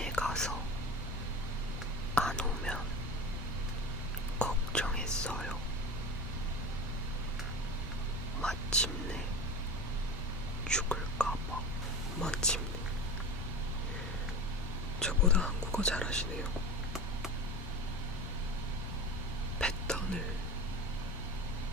산에 가서 안 오면 걱정했어요. 마침내 죽을까봐. 마침내. 저보다 한국어 잘하시네요. 패턴을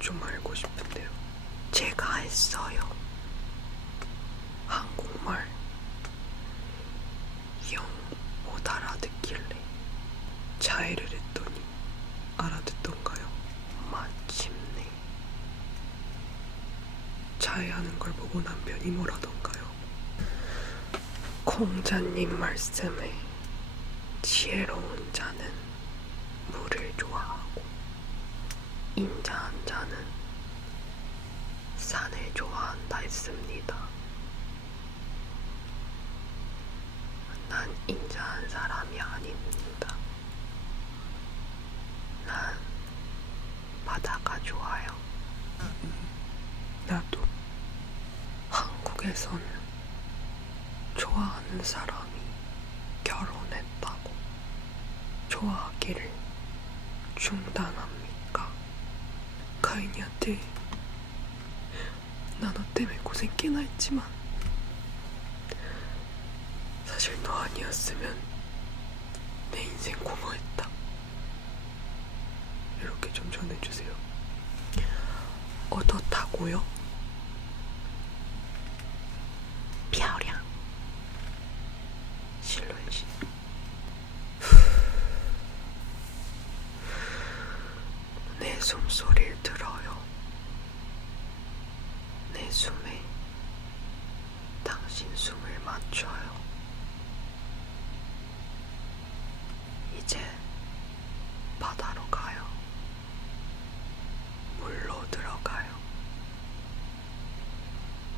좀 알고 싶은데요. 제가 했어요. 한국말 영 못 알아듣길래 자해를 했더니 알아듣던가요? 마침내 자해하는 걸 보고 남편이 뭐라던가요? 공자님 말씀에 지혜로운 자는 물을 좋아하고 인자한 자는 산을 좋아한다 했습니다. 난 인자한 사람이 아닙니다. 난 바다가 좋아요. 나도 한국에서는 좋아하는 사람이 결혼했다고 좋아하기를 중단합니까? 가인이한테 나 너 때문에 고생 꽤나 했지만 사실 너 아니었으면 내 인생 공허했다. 이렇게 좀 전해주세요. 어떻다고요? 漂亮. 실루엣이. 내 숨소리를 들어요. 내 숨에 당신 숨을 맞춰요. 이제 바다로 가요. 물로 들어가요.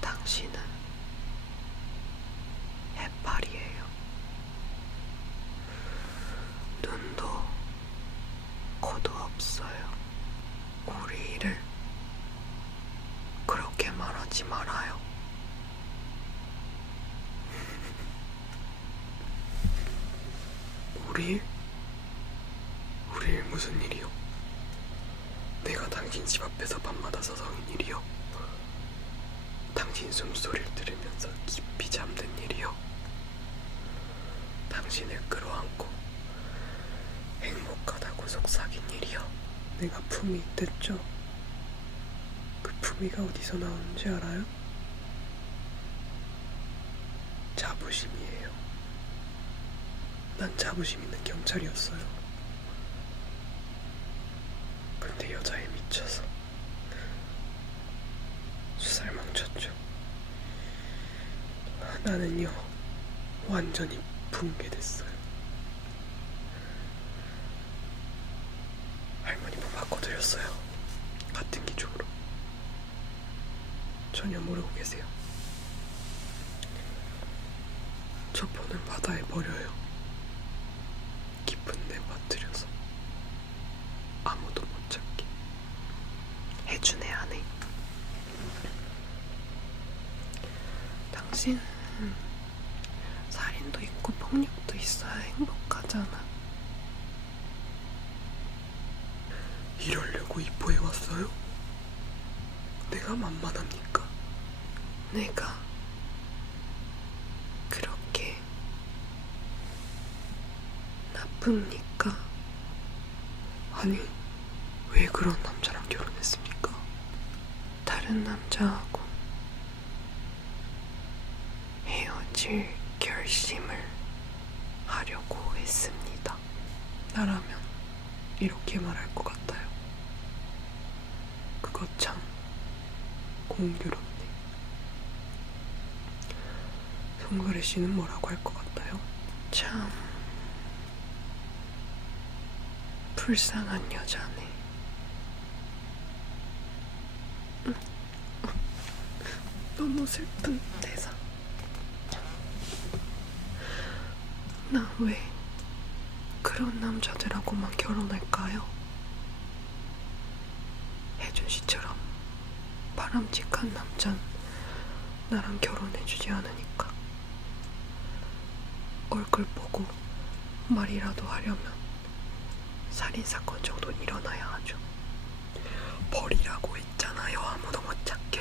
당신은 해파리예요. 눈도 코도 없어요. 우리 일을 그렇게 말하지 말아요. 우리 일? 우리 일 무슨 일이요? 내가 당신 집 앞에서 밤마다 서성인 일이요? 당신 숨소리를 들으면서 깊이 잠든 일이요? 당신을 끌어안고 행복하다고 속삭인 일이요? 내가 품이 있댔죠? 그 품위가 어디서 나오는지 알아요? 자부심이에요. 난 자부심 있는 경찰이었어요. 근데 여자에 미쳐서 수살 망쳤죠. 나는요, 완전히 붕괴됐어요. 할머니 뭐 바꿔드렸어요. 같은 기종으로. 전혀 모르고 계세요. 저 폰을 바다에 버려요. 깊은 데 빠뜨려서 아무도 못 찾게 해주네 안에. 당신 살인도 있고 폭력도 있어야 행복하잖아. 이러려고 이포에 왔어요? 내가 만만합니까? 내가 그렇게 나쁩니까? 아니, 왜 그런 남자랑 결혼했습니까? 다른 남자하고 헤어질 결심을 했습니다. 나라면 이렇게 말할 것 같아요. 그거 참 공교롭네. 송가래 씨는 뭐라고 할 것 같아요? 참 불쌍한 여자네. 음. 너무 슬픈 대사. 나 왜 그런 남자들하고만 결혼할까요? 혜준 씨처럼 바람직한 남잔 나랑 결혼해주지 않으니까. 얼굴 보고 말이라도 하려면 살인사건 정도는 일어나야 하죠. 버리라고 했잖아요. 아무도 못 찾게.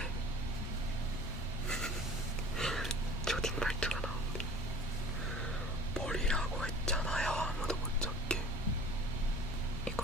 초딩 말투가 나오는데. 버리라고 했잖아요. 아무도 못 찾게. 이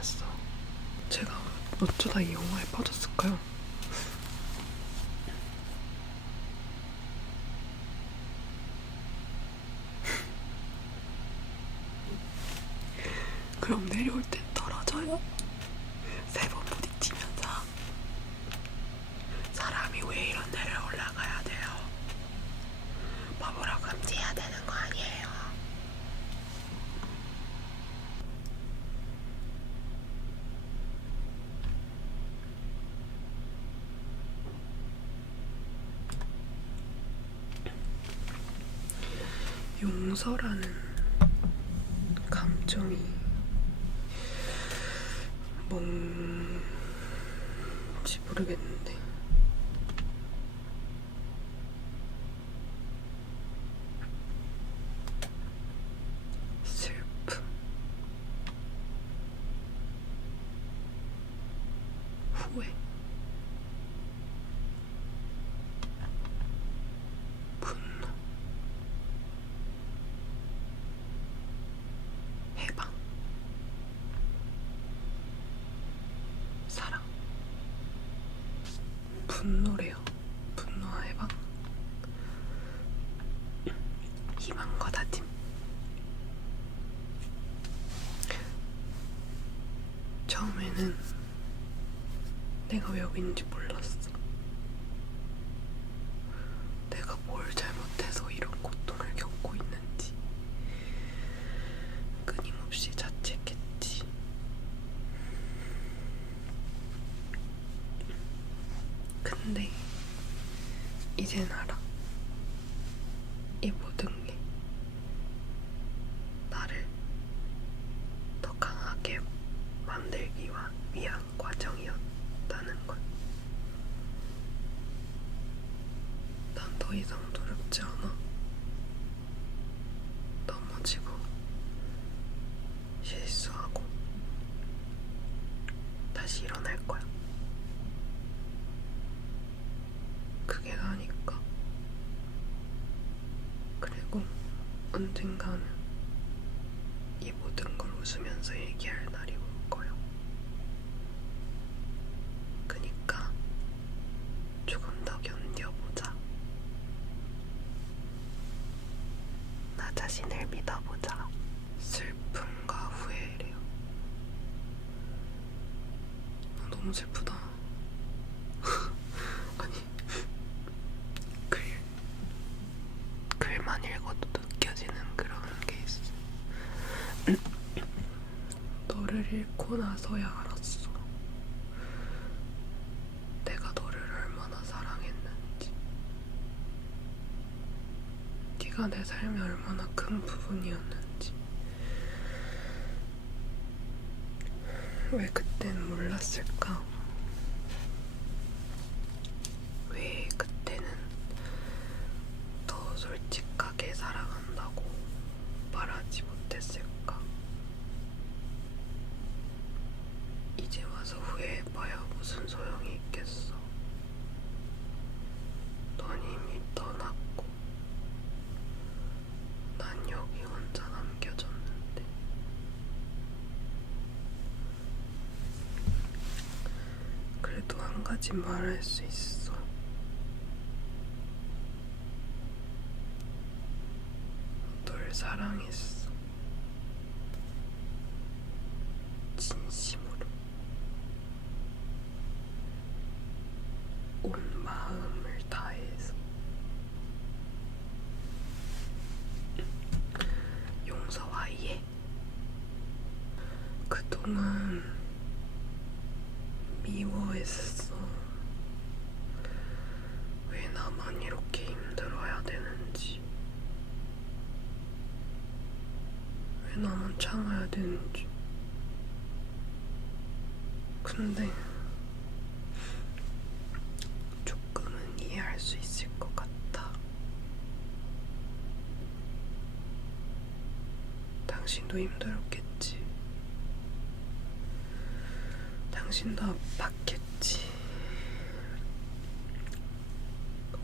끝났어. 제가 어쩌다 이 영화에 빠졌을까요? 그럼 내려올 땐 떨어져요. 세 번 부딪히면서. 사람이 왜 이런 데를 올라가야 돼요? 바보라고 금지해야 되는 거 아니에요? 용서라는 감정이 뭔지 모르겠는데. 슬픔. 후회 분노 해방 사랑 분노래요. 분노와 해방 희망과 다짐. 처음에는 내가 왜 여기 있는지 몰랐어 내가 뭘 잘못해서 이런 고통을 겪고 있는지 끊임없이 자책했지. 근데 이젠 알아. 이 모든 게 나를 더 강하게 만들기와 위한 과정이었다는 걸. 난 더 이상 두렵지 않아. 넘어지고 실수하고 다시 일어날 거야. 그게 나니까. 그리고 언젠가는 이 모든 걸 웃으면서 얘기할 날이 올 거야. 그니까 조금 더 견뎌보자. 나 자신을 믿어보자. 슬픔과 후회래요. 아, 너무 슬프다. 아니, 글, 글만 읽어도 느껴지는 그런 게 있어. 너를 잃고 나서야 알았어. 내가 너를 얼마나 사랑했는지. 네가 내 삶의 얼마나 큰 부분이었는지. 왜 그땐 몰랐을까? 거짓말할 수 있어. 널 사랑했어. 진심으로. 온 마음을 다해서. 용서와 이해. 그동안 왜 나만 참아야 되는지. 근데 조금은 이해할 수 있을 것 같아. 당신도 힘들었겠지. 당신도 아팠겠지.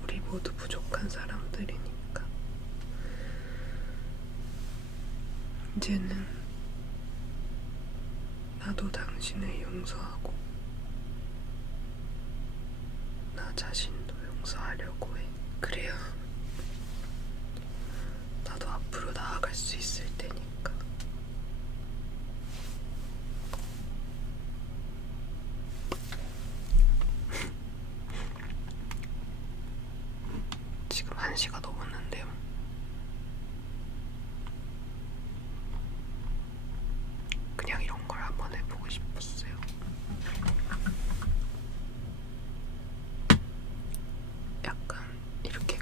우리 모두 부족한 사람들이니 이제는 나도 당신을 용서하고 나 자신도 용서하려고 해. 그래야 나도 앞으로 나아갈 수 있을 테니까. 지금 1시가 넘었는데요. 이렇게